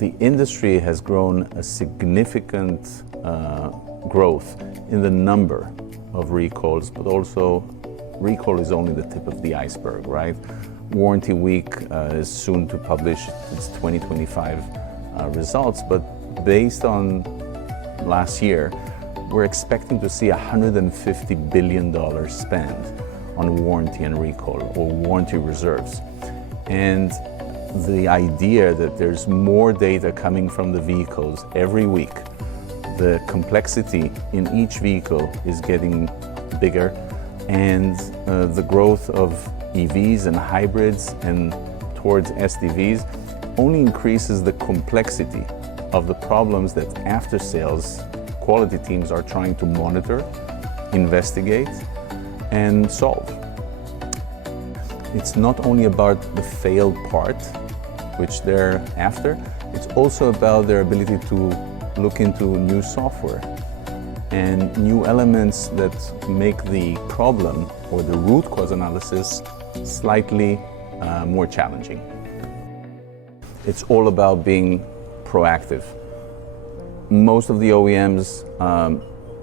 the industry has grown a significant growth in the number of recalls, but also recall is only the tip of the iceberg, right? Warranty Week is soon to publish its 2025 results, but based on last year, we're expecting to see $150 billion spent on warranty and recall, or warranty reserves. And the idea that there's more data coming from the vehicles every week, the complexity in each vehicle is getting bigger, and the growth of EVs and hybrids and towards SDVs only increases the complexity of the problems that after-sales quality teams are trying to monitor, investigate, and solve. It's not only about the failed part, which they're after, it's also about their ability to look into new software and new elements that make the problem or the root cause analysis slightly more challenging. It's all about being proactive. Most of the OEMs,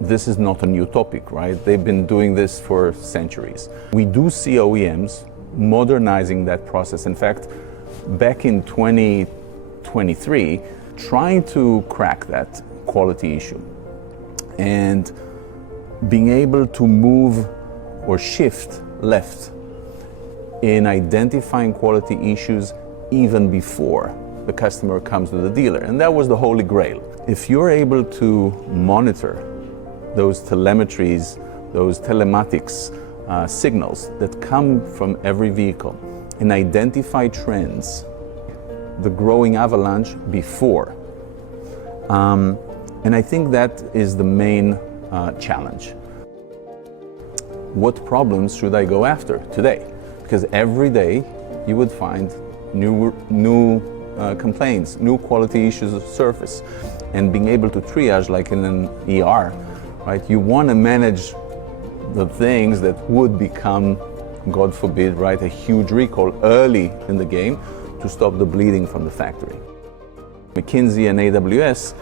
this is not a new topic, right? They've been doing this for centuries. We do see OEMs modernizing that process. In fact, back in 2023, trying to crack that quality issue and being able to move or shift left in identifying quality issues even before the customer comes to the dealer. And that was the holy grail. If you're able to monitor those telemetries, those telematics signals that come from every vehicle and identify trends, the growing avalanche before. And I think that is the main challenge. What problems should I go after today? Because every day you would find new complaints, new quality issues surface, and being able to triage like in an ER, right? You want to manage the things that would become, God forbid, right, a huge recall early in the game to stop the bleeding from the factory. McKinsey and AWS,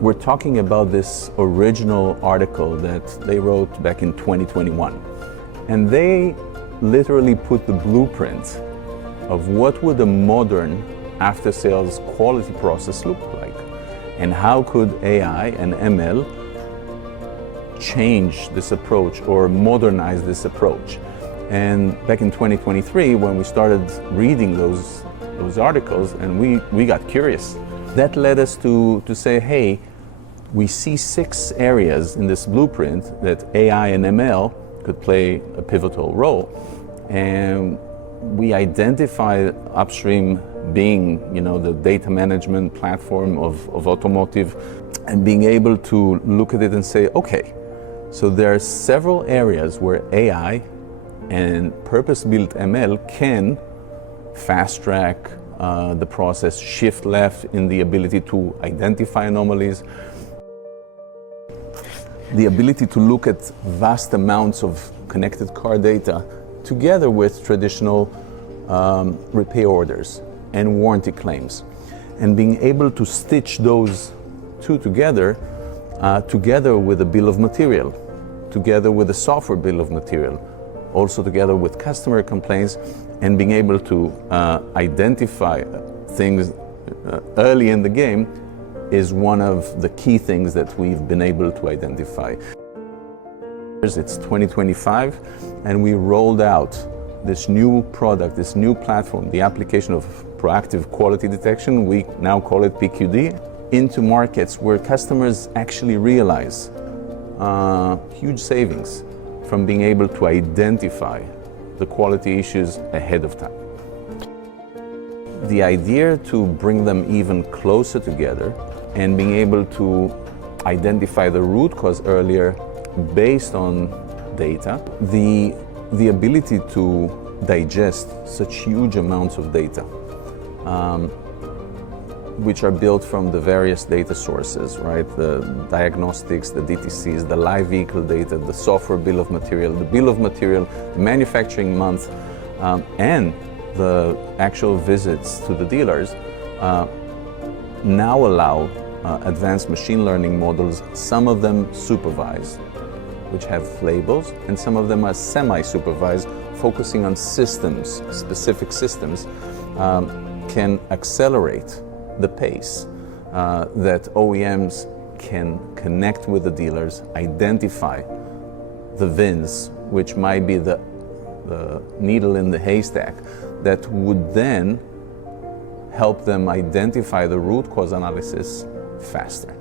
we're talking about this original article that they wrote back in 2021. And they literally put the blueprint of what would a modern after-sales quality process look like, and how could AI and ML change this approach or modernize this approach. And back in 2023, when we started reading those articles, and we got curious, that led us to say, hey, we see 6 areas in this blueprint that AI and ML could play a pivotal role. And we identified Upstream being, the data management platform of automotive, and being able to look at it and say, okay, so there are several areas where AI and purpose-built ML can fast-track the process, shift left in the ability to identify anomalies, the ability to look at vast amounts of connected car data together with traditional repair orders and warranty claims, and being able to stitch those two together, together with a bill of material, together with a software bill of material, also together with customer complaints, and being able to identify things early in the game is one of the key things that we've been able to identify. It's 2025, and we rolled out this new product, this new platform, the application of proactive quality detection, we now call it PQD, into markets where customers actually realize huge savings from being able to identify the quality issues ahead of time. The idea to bring them even closer together and being able to identify the root cause earlier based on data, the ability to digest such huge amounts of data, which are built from the various data sources, right? The diagnostics, the DTCs, the live vehicle data, the software bill of material, the manufacturing month, and the actual visits to the dealers. now allow advanced machine learning models, some of them supervised, which have labels, and some of them are semi-supervised, focusing on systems, specific systems, can accelerate the pace that OEMs can connect with the dealers, identify the VINs, which might be the needle in the haystack, that would then help them identify the root cause analysis faster.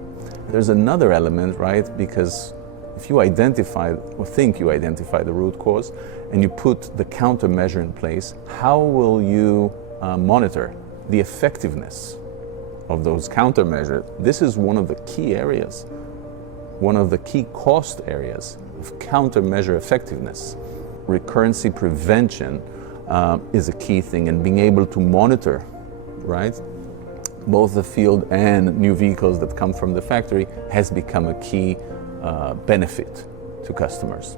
There's another element, right? Because if you identify or think you identify the root cause and you put the countermeasure in place, how will you monitor the effectiveness of those countermeasures? This is one of the key areas, one of the key cost areas of countermeasure effectiveness. Recurrency prevention is a key thing, and being able to monitor, right, both the field and new vehicles that come from the factory has become a key benefit to customers.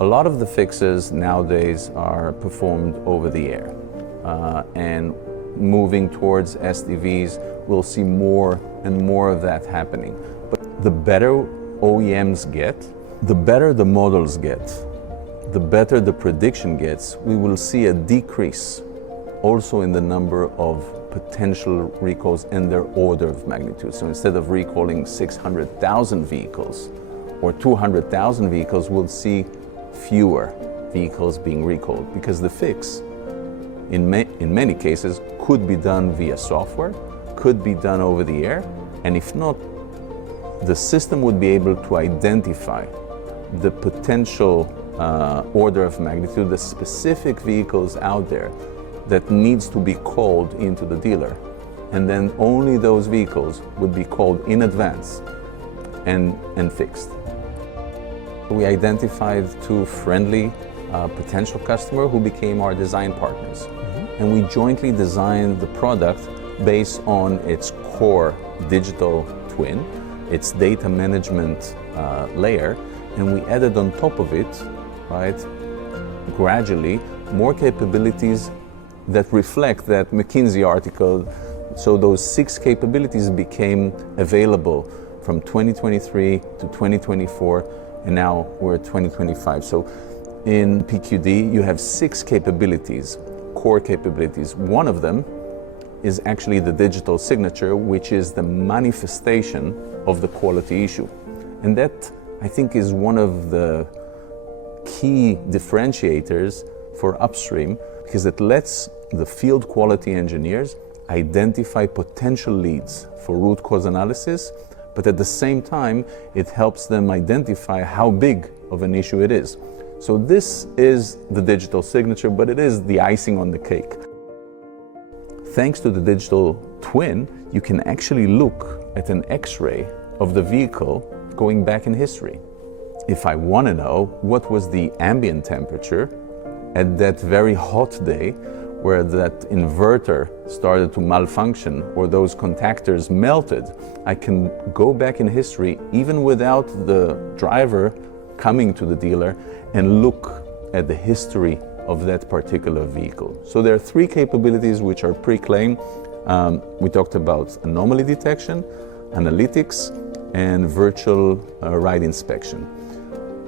A lot of the fixes nowadays are performed over the air, and moving towards SDVs, we'll see more and more of that happening. But the better OEMs get, the better the models get, the better the prediction gets, we will see a decrease also in the number of potential recalls and their order of magnitude. So instead of recalling 600,000 vehicles or 200,000 vehicles, we'll see fewer vehicles being recalled, because the fix in many cases could be done via software, could be done over the air, and if not, the system would be able to identify the potential order of magnitude, the specific vehicles out there that needs to be called into the dealer. And then only those vehicles would be called in advance and fixed. We identified two friendly potential customers who became our design partners. And we jointly designed the product based on its core digital twin, its data management layer, and we added on top of it, right, gradually, more capabilities that reflect that McKinsey article. So those 6 capabilities became available from 2023 to 2024, and now we're at 2025. So in PQD, you have 6 capabilities, core capabilities. One of them is actually the digital signature, which is the manifestation of the quality issue. And that, I think, is one of the key differentiators for Upstream, because it lets the field quality engineers identify potential leads for root cause analysis, but at the same time, it helps them identify how big of an issue it is. So this is the digital signature, but it is the icing on the cake. Thanks to the digital twin, you can actually look at an X-ray of the vehicle going back in history. If I want to know what was the ambient temperature at that very hot day where that inverter started to malfunction or those contactors melted, I can go back in history even without the driver coming to the dealer and look at the history of that particular vehicle. So there are 3 capabilities which are pre-claim. We talked about anomaly detection, analytics, and virtual ride inspection.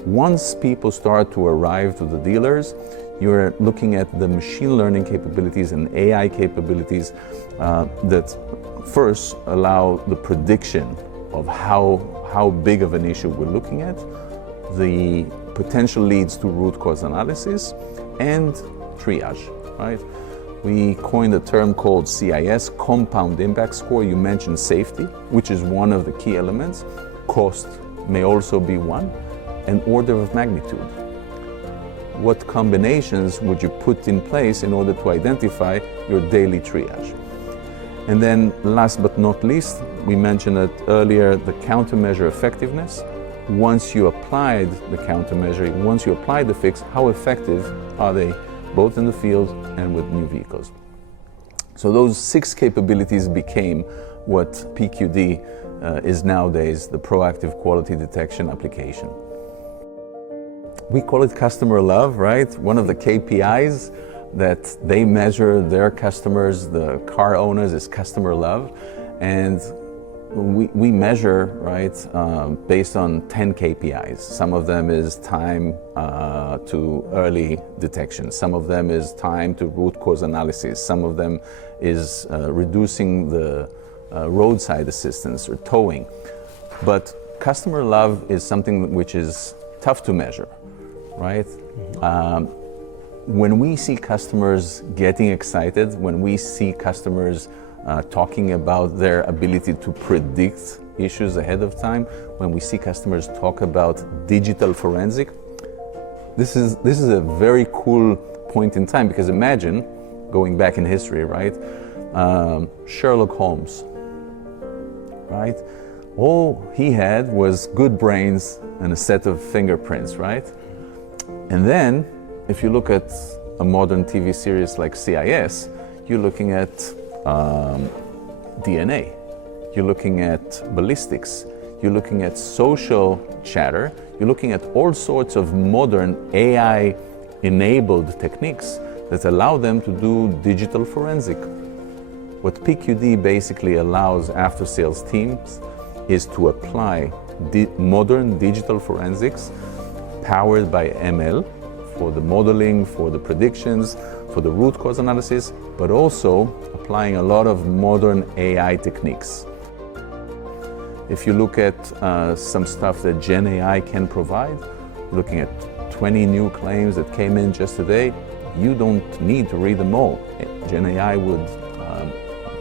Once people start to arrive to the dealers, you're looking at the machine learning capabilities and AI capabilities that first allow the prediction of how big of an issue we're looking at, the potential leads to root cause analysis, and triage, right? We coined a term called CIS, Compound Impact Score. You mentioned safety, which is one of the key elements. Cost may also be one, and order of magnitude. What combinations would you put in place in order to identify your daily triage? And then last but not least, we mentioned it earlier, the countermeasure effectiveness. Once you applied the countermeasure, once you applied the fix, how effective are they both in the field and with new vehicles? So those 6 capabilities became what PQD is nowadays, the proactive quality detection application. We call it customer love, right? One of the KPIs that they measure their customers, the car owners, as customer love, and we measure, right, based on 10 KPIs. Some of them is time to early detection. Some of them is time to root cause analysis. Some of them is reducing the roadside assistance or towing. But customer love is something which is tough to measure, right? When we see customers getting excited, when we see customers talking about their ability to predict issues ahead of time, when we see customers talk about digital forensic, this is a very cool point in time, because imagine going back in history, right? Sherlock Holmes, right? All he had was good brains and a set of fingerprints, right? And then if you look at a modern TV series like CIS, you're looking at DNA, you're looking at ballistics, you're looking at social chatter, you're looking at all sorts of modern AI-enabled techniques that allow them to do digital forensic. What PQD basically allows after-sales teams is to apply modern digital forensics powered by ML for the modeling, for the predictions, for the root cause analysis, but also applying a lot of modern AI techniques. If you look at some stuff that GenAI can provide, looking at 20 new claims that came in just today, you don't need to read them all. GenAI would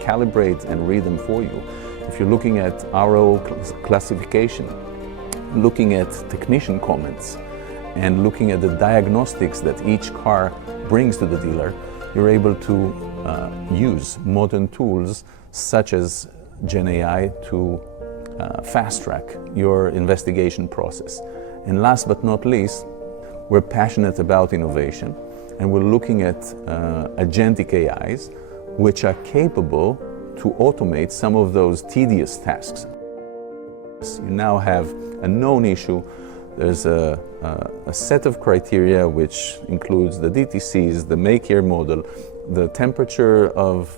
calibrate and read them for you. If you're looking at RO classification, looking at technician comments, and looking at the diagnostics that each car brings to the dealer, you're able to use modern tools such as GenAI to fast track your investigation process. And last but not least, we're passionate about innovation, and we're looking at agentic AIs, which are capable to automate some of those tedious tasks. You now have a known issue. There's a set of criteria which includes the DTCs, the make-year model, the temperature of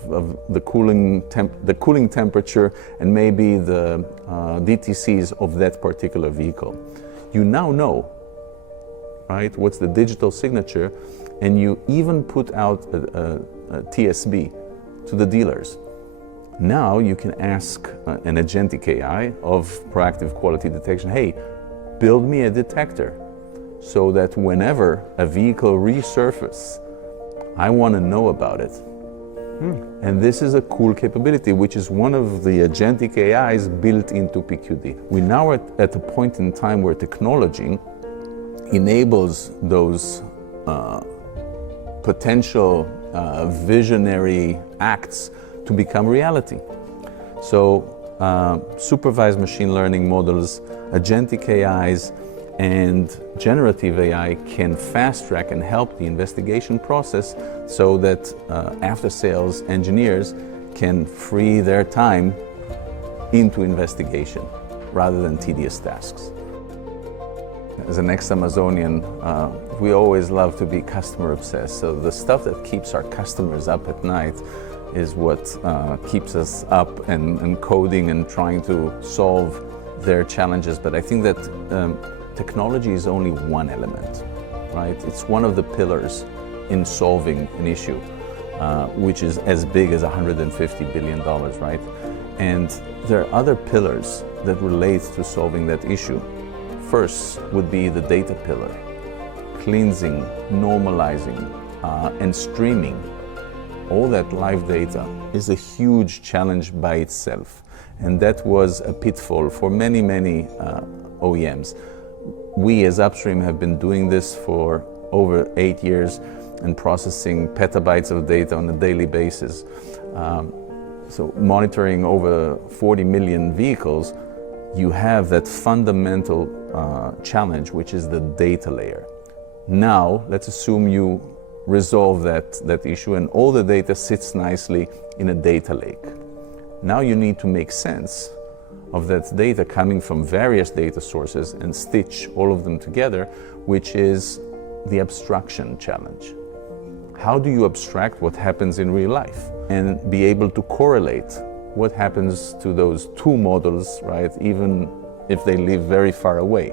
the cooling temperature, and maybe the DTCs of that particular vehicle. You now know, right, what's the digital signature, and you even put out a TSB to the dealers. Now you can ask an agentic AI of proactive quality detection, hey, build me a detector so that whenever a vehicle resurfaces, I want to know about it. And this is a cool capability, which is one of the agentic AIs built into PQD. We now are at a point in time where technology enables those potential visionary acts to become reality. So supervised machine learning models, agentic AIs, and generative AI can fast track and help the investigation process so that after-sales engineers can free their time into investigation rather than tedious tasks. As an ex-Amazonian, we always love to be customer obsessed. So the stuff that keeps our customers up at night is what keeps us up and coding and trying to solve their challenges. But I think that technology is only one element, right? It's one of the pillars in solving an issue, which is as big as $150 billion, right? And there are other pillars that relate to solving that issue. First would be the data pillar, cleansing, normalizing, and streaming. All that live data is a huge challenge by itself. And that was a pitfall for many, many OEMs. We as Upstream have been doing this for over 8 years and processing petabytes of data on a daily basis. So monitoring over 40 million vehicles, you have that fundamental challenge, which is the data layer. Now, let's assume you resolve that issue and all the data sits nicely in a data lake. Now you need to make sense of that data coming from various data sources and stitch all of them together, which is the abstraction challenge. how do you abstract what happens in real life and be able to correlate what happens to those two models, right, even if they live very far away.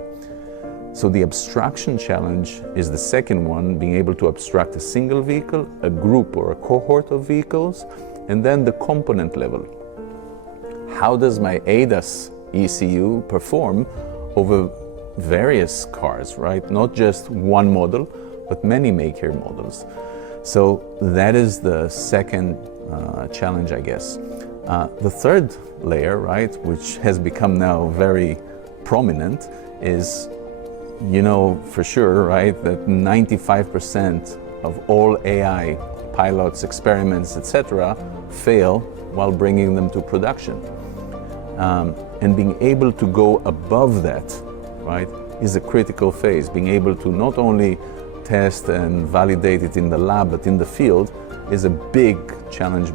So the abstraction challenge is the second one, being able to abstract a single vehicle, a group or a cohort of vehicles, and then the component level. How does my ADAS ECU perform over various cars, right? Not just one model, but many make-here models. So that is the second challenge, I guess. The third layer, right, which has become now very prominent, is, you know for sure, right, that 95% of all AI pilots, experiments, etc., fail while bringing them to production. And being able to go above that, right, is a critical phase. Being able to not only test and validate it in the lab, but in the field is a big challenge.